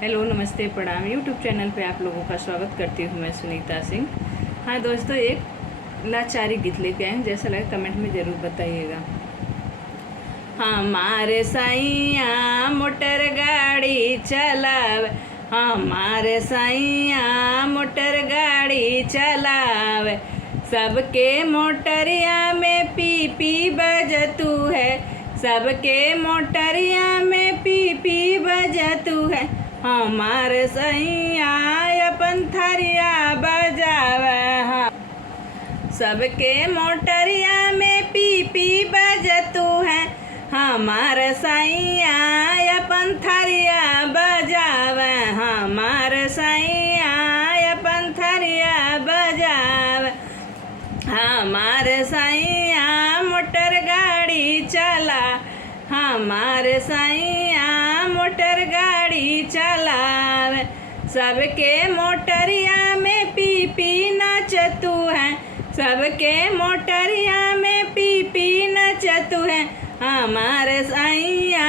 हेलो, नमस्ते, प्रणाम। YouTube channel पे आप लोगों का स्वागत करती हूँ मैं सुनीता सिंह। हाँ दोस्तों, एक लाचारी गीत लेके आए हैं, जैसा लगे कमेंट में ज़रूर बताइएगा। हमारे सैया मोटर गाड़ी चलावे, हमारे सैया मोटर गाड़ी चलावे, सबके मोटरिया में पी पी बजतू है, सबके मोटरिया में पी पी बजतू है। हमारे सैया अपन थरिया बजावे, सबके मोटरिया में पी पी बजतू है। हमारे सैया अपन थरिया बजावे, हमारे सैया अपन थरिया बजावे, हमारे सैया मोटर गाड़ी चला, हमारे सैया मोटर गाड़ी चलावे, सबके मोटरिया में पी पी नचतू है, सबके मोटरिया में पी पी नचतू है। हमारे सैया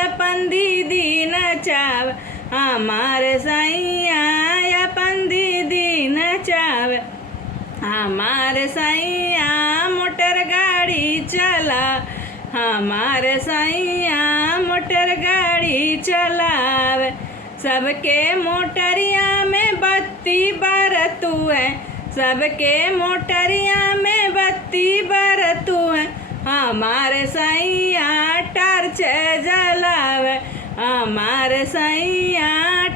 अपन दीदी नचावे, हमारे सैया अपन दीदी नचावे, हमारे सैया मोटर गाड़ी चला, हमारे सैया मोटर गाड़ी चलावे, सबके मोटरिया में बत्ती बरतू है, सबके मोटरिया में बत्ती बरतू है। हमारे सैया टॉर्च जलावे, हमारे सैया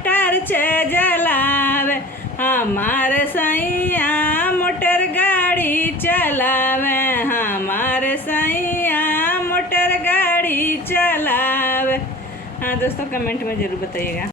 टॉर्च जलावे, हमारे सैया मोटर गाड़ी चलावे, हमारे सैया मोटर गाड़ी चलावे। हाँ दोस्तों, कमेंट में ज़रूर बताइएगा।